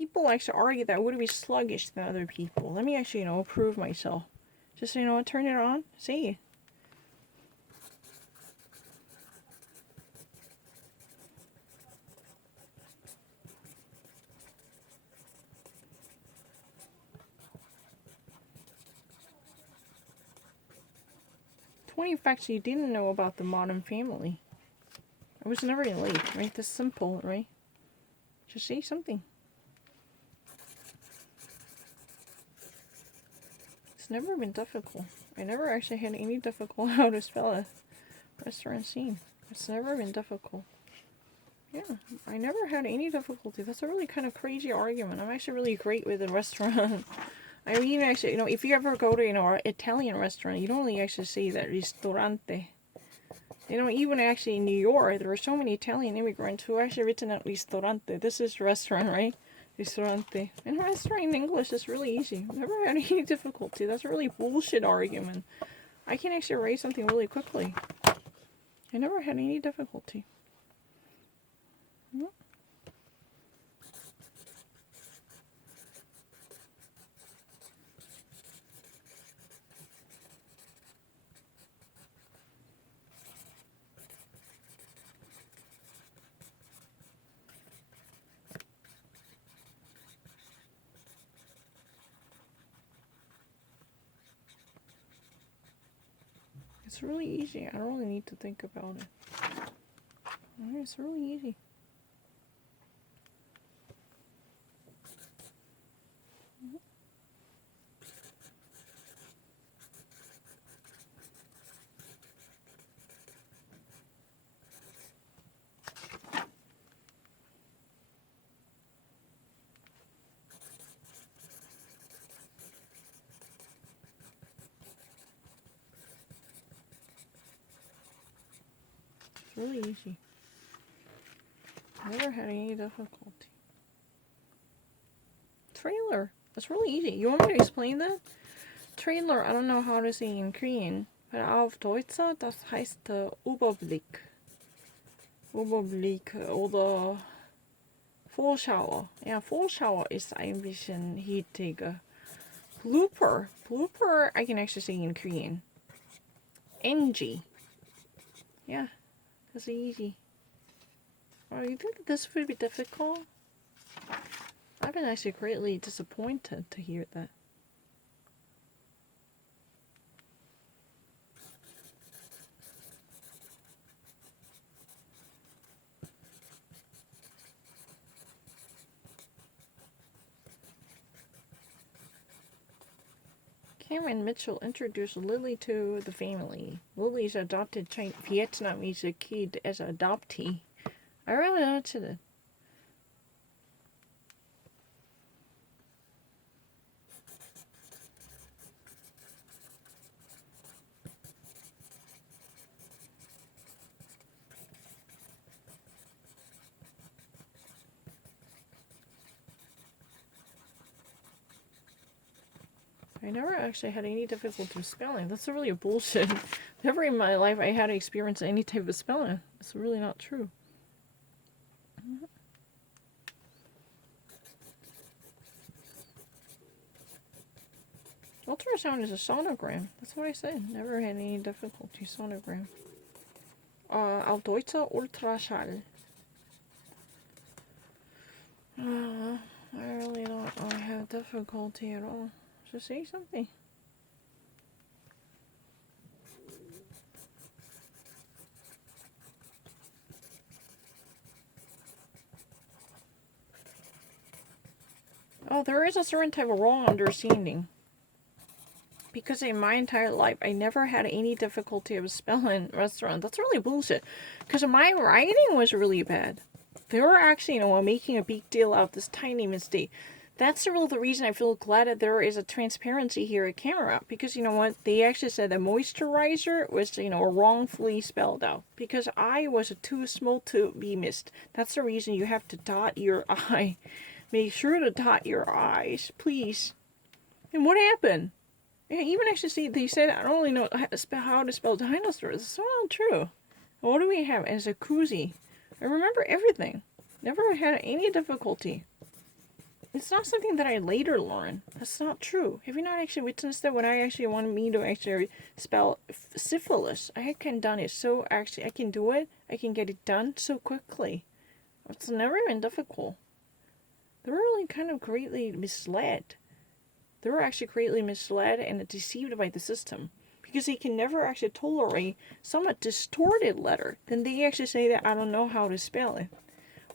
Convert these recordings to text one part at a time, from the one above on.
People actually argue that I would be sluggish than other people. Let me actually, prove myself. Just, turn it on. See. 20 facts you didn't know about the Modern Family. I was never late, right? This simple, right? Just say something. It's never been difficult. I never actually had any difficulty how to spell a restaurant scene. It's never been difficult. Yeah, I never had any difficulty. That's a really kind of crazy argument. I'm actually really great with a restaurant. I mean, actually, if you ever go to, an Italian restaurant, you don't really actually say that ristorante. Even actually in New York, there are so many Italian immigrants who actually written out ristorante. This is restaurant, right? Ristorante. And restaurant in English is really easy. Never had any difficulty. That's a really bullshit argument. I can actually write something really quickly. I never had any difficulty. It's really easy. I don't really need to think about it. It's really easy. It's really easy. Never had any difficulty. Trailer. That's really easy. You want me to explain that? Trailer, I don't know how to say in Korean. But auf Deutsch, das heißt Überblick. Überblick oder Vorschau. Ja, Vorschau ist ein bisschen hittiger. Blooper. Blooper, I can actually say in Korean. NG. Yeah, that's easy. Oh, you think this would be difficult? I've been actually greatly disappointed to hear that. Cameron Mitchell introduced Lily to the family. Lily's adopted Vietnamese kid as an adoptee. I really noticed it. I never actually had any difficulty spelling. That's really bullshit. Never in my life I had to experience any type of spelling. It's really not true. Ultrasound is a sonogram. That's what I said. Never had any difficulty. Sonogram. Auf Deutsch Ultraschall. I really don't have difficulty at all. Just say something. Oh, there is a certain type of wrong understanding. Because in my entire life, I never had any difficulty of spelling restaurant. That's really bullshit. Because my writing was really bad. They were actually, making a big deal out of this tiny mistake. That's the reason I feel glad that there is a transparency here at camera. Because you know what? They actually said that moisturizer was, wrongfully spelled out. Because I was too small to be missed. That's the reason you have to dot your I. Make sure to dot your I's, please. And what happened? Yeah, even actually see, they said I don't really know how to spell dinosaurs. It's so not true. What do we have as a koozie? I remember everything. Never had any difficulty. it's not something that I later learned. That's not true. Have you not actually witnessed that when I actually wanted me to actually spell syphilis, I can done it so actually I can do it. I can get it done so quickly. It's never been difficult. They were really kind of greatly misled. They were actually greatly misled and deceived by the system. Because they can never actually tolerate somewhat distorted letter. Then they actually say that I don't know how to spell it.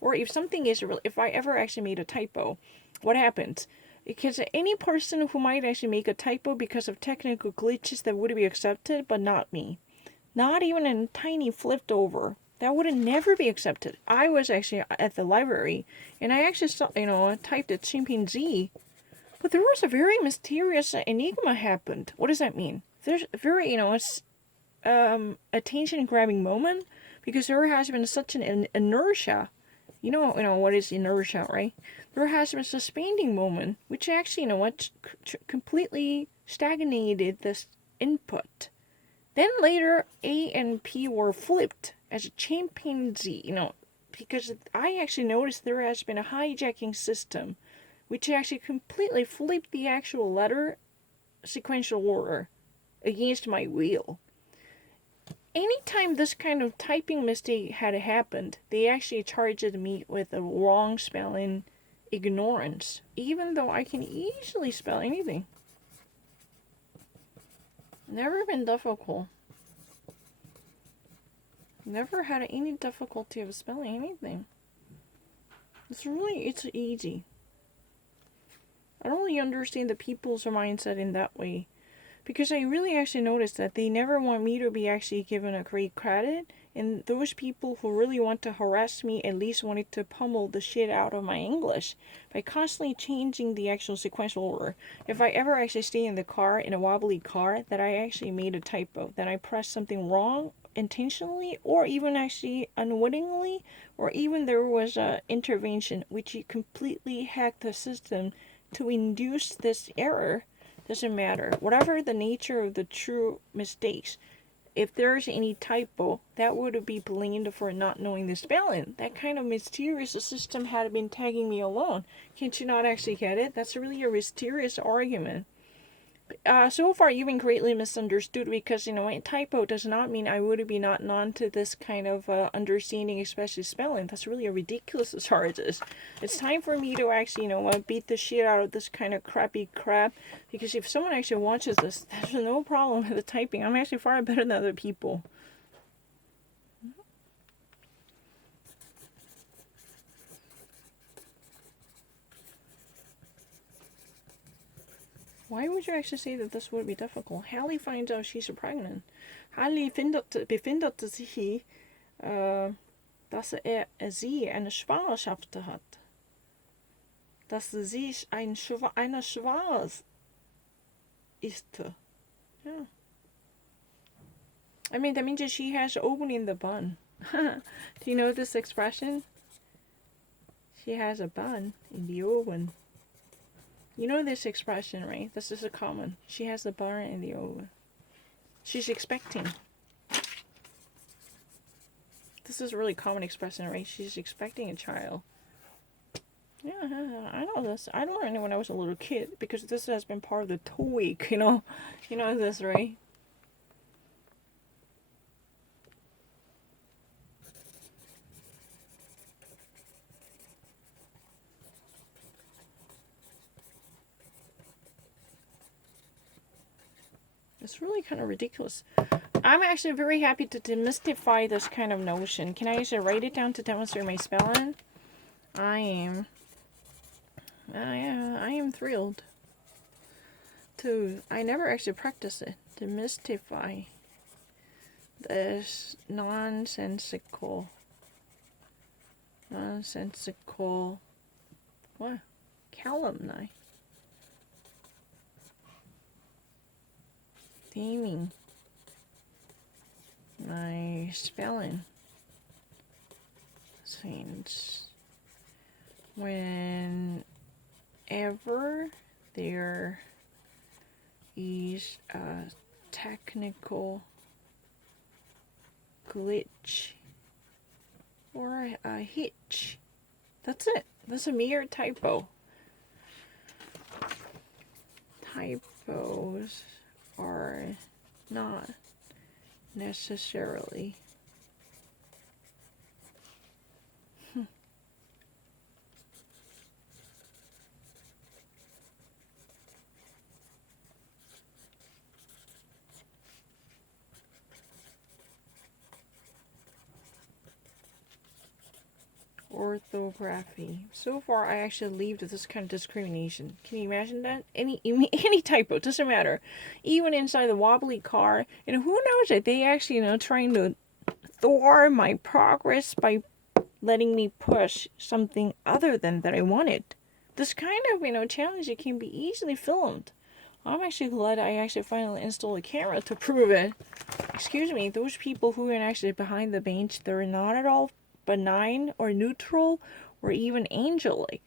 Or if something is real, if I ever actually made a typo, what happens? Because any person who might actually make a typo because of technical glitches that would be accepted, but not me. Not even a tiny flipped over. That would never be accepted. I was actually at the library, and I actually saw, typed a chimpanzee, but there was a very mysterious enigma happened. What does that mean? There's a very, attention-grabbing moment, because there has been such an inertia. You know what is inertia, right? There has been a suspending moment, which actually, completely stagnated this input. Then later, A and P were flipped as a chimpanzee, because I actually noticed there has been a hijacking system, which actually completely flipped the actual letter sequential order against my will. Anytime this kind of typing mistake had happened, they actually charged me with a wrong spelling ignorance, even though I can easily spell anything. Never been difficult. Never had any difficulty of spelling anything. It's easy. I don't really understand the people's mindset in that way. Because I really actually noticed that they never want me to be actually given a great credit. And those people who really want to harass me at least wanted to pummel the shit out of my English by constantly changing the actual sequential order. If I ever actually stay in the car, in a wobbly car, that I actually made a typo, that I pressed something wrong intentionally, or even actually unwittingly, or even there was a intervention which completely hacked the system to induce this error, doesn't matter. Whatever the nature of the true mistakes, if there's any typo, that would be blamed for not knowing the spelling. That kind of mysterious system had been tagging me along. Can't you not actually get it? That's really a mysterious argument. So far, you've been greatly misunderstood because, a typo does not mean I would be not on to this kind of understanding, especially spelling. That's really a ridiculous charges. It's time for me to actually, beat the shit out of this kind of crappy crap. Because if someone actually watches this, there's no problem with the typing. I'm actually far better than other people. Why would you actually say that this would be difficult? Hallie finds out she's pregnant. Hallie befindet sich, dass sie eine Schwangerschaft hat. Dass sie eine Schwangere ist. Yeah. I mean, that means that she has opening the bun. Do you know this expression? She has a bun in the oven. You know this expression, right? This is a common. She has a bun in the oven. She's expecting. This is a really common expression, right? She's expecting a child. Yeah, I know this. I learned it when I was a little kid because this has been part of the TOEIC, You know this, right? It's really kind of ridiculous. I'm actually very happy to demystify this kind of notion. Can I actually write it down to demonstrate my spelling? I am thrilled to. I never actually practiced it. Demystify this nonsensical, what? Calumny. Theming my spelling since whenever there is a technical glitch or a hitch. That's it. That's a mere typo. typos are not necessarily orthography. So far, I actually believed this kind of discrimination. Can you imagine that? Any typo, doesn't matter. Even inside the wobbly car, and who knows it? They actually, trying to thwart my progress by letting me push something other than that I wanted. This kind of, challenge, it can be easily filmed. I'm actually glad I actually finally installed a camera to prove it. Excuse me, those people who are actually behind the bench, they're not at all benign or neutral or even angel-like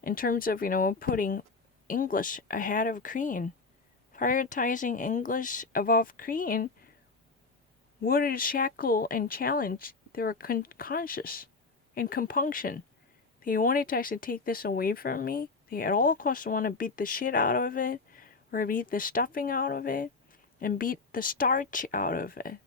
in terms of, putting English ahead of Korean. Prioritizing English above Korean would shackle and challenge their conscience and compunction. They wanted to actually take this away from me. They at all costs want to beat the shit out of it, or beat the stuffing out of it, and beat the starch out of it.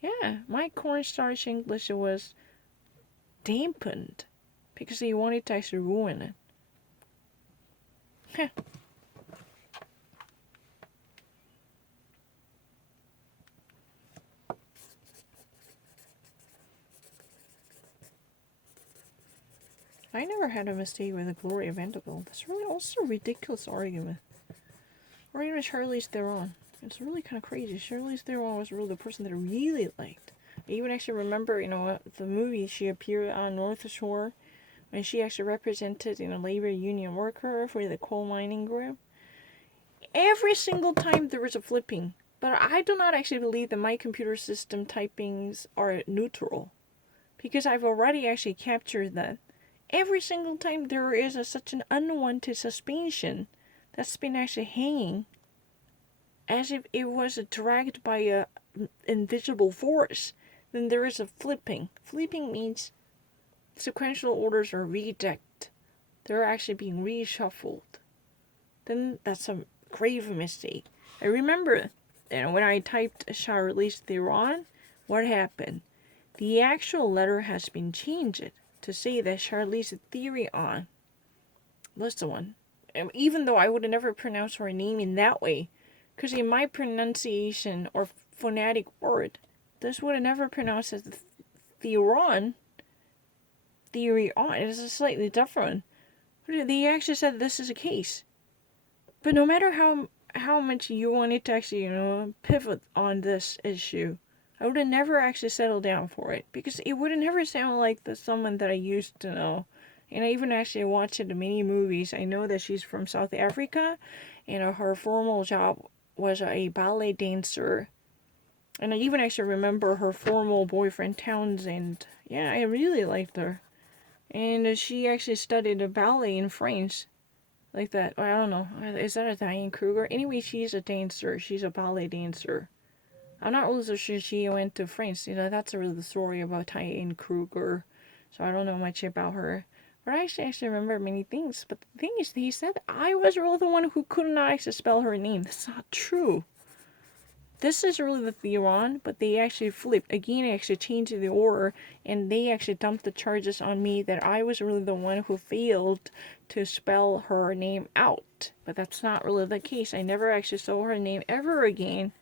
Yeah, my cornstarch English was dampened because they wanted to actually ruin it. Heh. I never had a mistake with the Gloria Vanderbilt. That's really also a ridiculous argument. Or even Charlize Theron. It's really kind of crazy. Charlize Theron was really the person that I really liked. I even actually remember, the movie she appeared on North Shore when she actually represented, labor union worker for the coal mining group. Every single time there was a flipping. But I do not actually believe that my computer system typings are neutral. Because I've already actually captured that. Every single time there is such an unwanted suspension that's been actually hanging as if it was dragged by a invisible force, then there is a flipping. Flipping means sequential orders are rejected. They're actually being reshuffled. Then that's a grave mistake. I remember, when I typed Charlize Theron, what happened? The actual letter has been changed to say that Charlize Theron was the one. Even though I would have never pronounced her name in that way, because in my pronunciation or phonetic word, this would have never pronounced as Theron. It is a slightly different. But they actually said this is a case. But no matter how much you wanted to actually, pivot on this issue, I would have never actually settled down for it, because it would have never sounded like someone that I used to know. And I even actually watched many movies. I know that she's from South Africa, and her formal job was a ballet dancer. And I even actually remember her formal boyfriend, Townsend. Yeah, I really liked her. And she actually studied ballet in France. Like that. I don't know. Is that a Diane Kruger? Anyway, she's a dancer. She's a ballet dancer. I'm not really so sure she went to France. That's really the story about Diane Kruger. So I don't know much about her. But I actually remember many things. But the thing is, he said I was really the one who could not actually spell her name. That's not true. This is really the Theron, but they actually flipped. Again, they actually changed the order, and they actually dumped the charges on me that I was really the one who failed to spell her name out. But that's not really the case. I never actually saw her name ever again.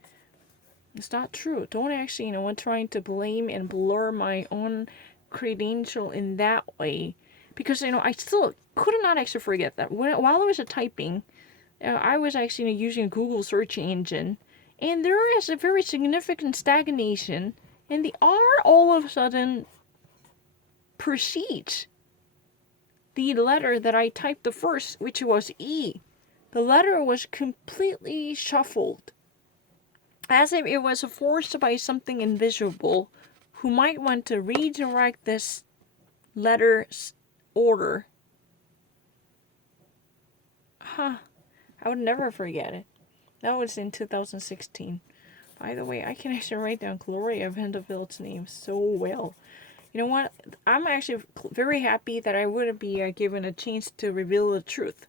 It's not true. Don't actually, trying to blame and blur my own credential in that way. Because, I still could not actually forget that. While I was typing, I was actually using Google search engine. And there is a very significant stagnation. And the R all of a sudden precedes the letter that I typed the first, which was E. The letter was completely shuffled, as if it was forced by something invisible who might want to redirect this letter's order. I would never forget it. That was in 2016. By the way, I can actually write down Gloria Vanderbilt's name so well. You know what? I'm actually very happy that I would be given a chance to reveal the truth.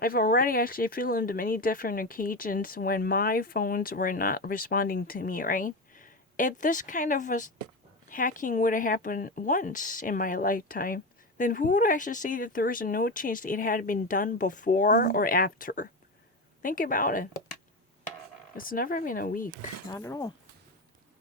I've already actually filmed many different occasions when my phones were not responding to me, right? If this kind of hacking would have happened once in my lifetime, then who would actually say that there is no chance it had been done before or after? Think about it. It's never been a week, not at all.